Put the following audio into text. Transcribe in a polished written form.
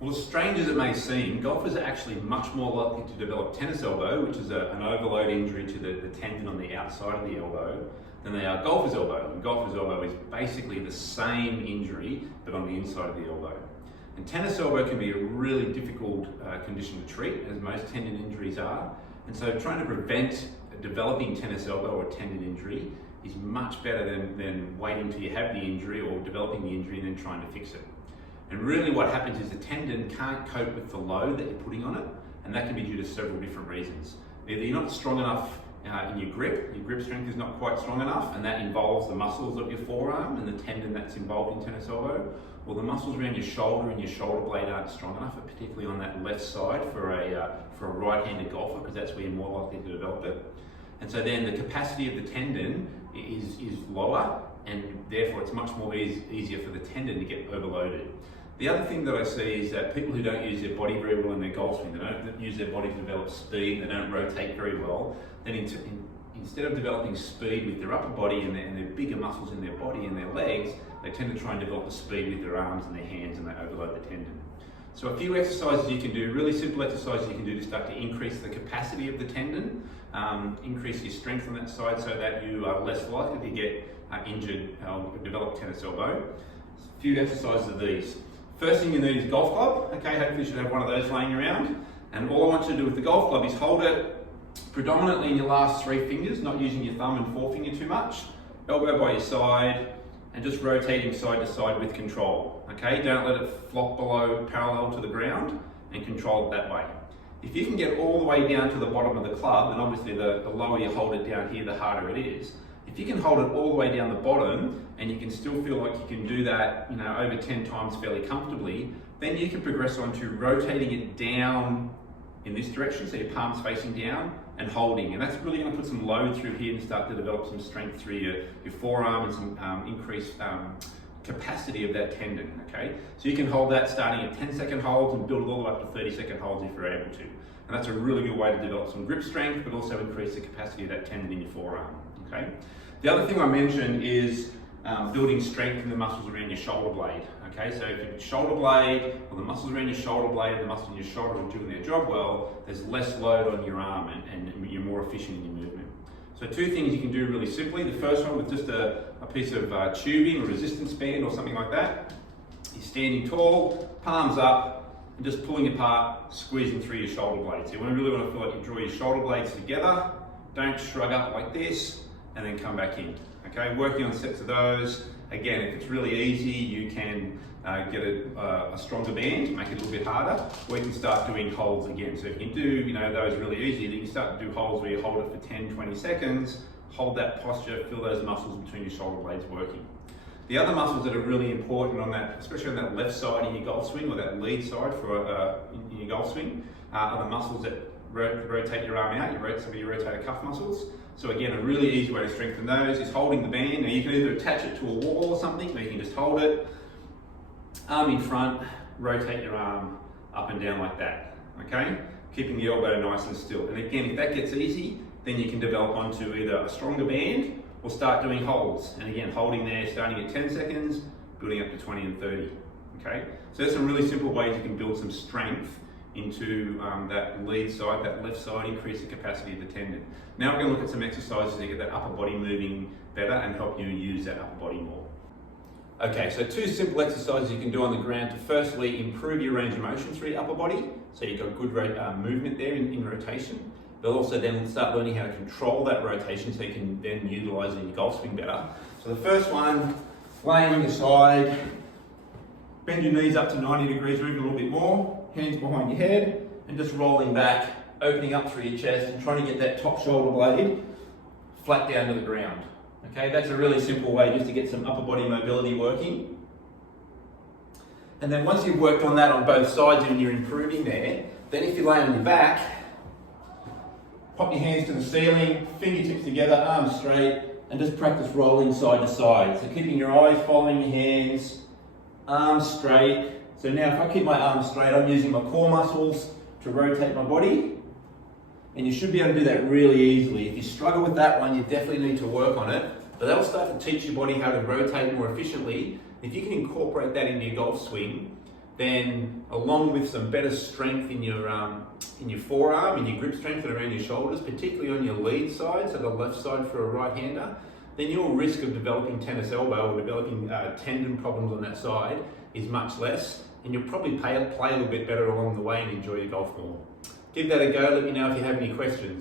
Well, as strange as it may seem, golfers are actually much more likely to develop tennis elbow, which is an overload injury to the tendon on the outside of the elbow, than they are golfer's elbow. And golfer's elbow is basically the same injury, but on the inside of the elbow. And tennis elbow can be a really difficult condition to treat, as most tendon injuries are. And so trying to prevent developing tennis elbow or tendon injury is much better than waiting till you have the injury or developing the injury and then trying to fix it. And really what happens is the tendon can't cope with the load that you're putting on it, and that can be due to several different reasons. Either you're not strong enough in your grip strength is not quite strong enough, and that involves the muscles of your forearm and the tendon that's involved in tennis elbow, or the muscles around your shoulder and your shoulder blade aren't strong enough, particularly on that left side for a right-handed golfer, because that's where you're more likely to develop it. And so then the capacity of the tendon is lower, and therefore it's much more easier for the tendon to get overloaded. The other thing that I see is that people who don't use their body very well in their golf swing, they don't use their body to develop speed, they don't rotate very well, then instead of developing speed with their upper body and their bigger muscles in their body and their legs, they tend to try and develop the speed with their arms and their hands, and they overload the tendon. So a few exercises you can do, really simple exercises you can do to start to increase the capacity of the tendon, increase your strength on that side so that you are less likely to get injured or develop tennis elbow. A few exercises of these. First thing you need is golf club. Okay, hopefully you should have one of those laying around. And all I want you to do with the golf club is hold it predominantly in your last 3 fingers, not using your thumb and forefinger too much. Elbow by your side, and just rotating side to side with control. Okay, don't let it flop below parallel to the ground, and control it that way. If you can get all the way down to the bottom of the club, and obviously the lower you hold it down here, the harder it is. If you can hold it all the way down the bottom, and you can still feel like you can do that, over 10 times fairly comfortably, then you can progress on to rotating it down in this direction, so your palms facing down, and holding. And that's really going to put some load through here and start to develop some strength through your forearm and some increased capacity of that tendon, okay? So you can hold that starting at 10-second holds and build it all the way up to 30-second holds if you're able to. And that's a really good way to develop some grip strength, but also increase the capacity of that tendon in your forearm, okay? The other thing I mentioned is building strength in the muscles around your shoulder blade, okay? So if your shoulder blade, or the muscles around your shoulder blade and the muscles in your shoulder are doing their job well, there's less load on your arm and you're more efficient in your movement. So 2 things you can do really simply. The first one with just a piece of tubing or resistance band or something like that. You're standing tall, palms up, and just pulling apart, squeezing through your shoulder blades. So you really want to feel like you draw your shoulder blades together. Don't shrug up like this, and then come back in. Okay, working on sets of those. Again, if it's really easy, you can get a stronger band, make it a little bit harder, or you can start doing holds again. So if you can do those really easy, then you can start to do holds where you hold it for 10, 20 seconds, hold that posture, feel those muscles between your shoulder blades working. The other muscles that are really important on that, especially on that left side in your golf swing, or that lead side in your golf swing, are the muscles that rotate your arm out, some of your rotator cuff muscles. So again, a really easy way to strengthen those is holding the band. Now you can either attach it to a wall or something, or you can just hold it, arm in front, rotate your arm up and down like that, okay? Keeping the elbow nice and still. And again, if that gets easy, then you can develop onto either a stronger band or start doing holds. And again, holding there, starting at 10 seconds, building up to 20 and 30, okay? So there's some really simple ways you can build some strength into that lead side, that left side, increase the capacity of the tendon. Now we're going to look at some exercises to get that upper body moving better and help you use that upper body more. Okay, so 2 simple exercises you can do on the ground to firstly improve your range of motion through your upper body, so you've got good movement there in rotation. But also then start learning how to control that rotation so you can then utilise it in your golf swing better. So the first one, laying on your side, bend your knees up to 90 degrees or even a little bit more, hands behind your head, and just rolling back, opening up through your chest and trying to get that top shoulder blade flat down to the ground. Okay, that's a really simple way just to get some upper body mobility working. And then once you've worked on that on both sides and you're improving there, then if you lay on your back, pop your hands to the ceiling, fingertips together, arms straight, and just practice rolling side to side. So keeping your eyes following your hands, arms straight. So now if I keep my arms straight, I'm using my core muscles to rotate my body. And you should be able to do that really easily. If you struggle with that one, you definitely need to work on it. But that will start to teach your body how to rotate more efficiently. If you can incorporate that into your golf swing, then along with some better strength in your forearm, in your grip strength and around your shoulders, particularly on your lead side, so the left side for a right-hander, then your risk of developing tennis elbow or developing tendon problems on that side is much less, and you'll probably play a little bit better along the way and enjoy your golf more. Give that a go. Let me know if you have any questions.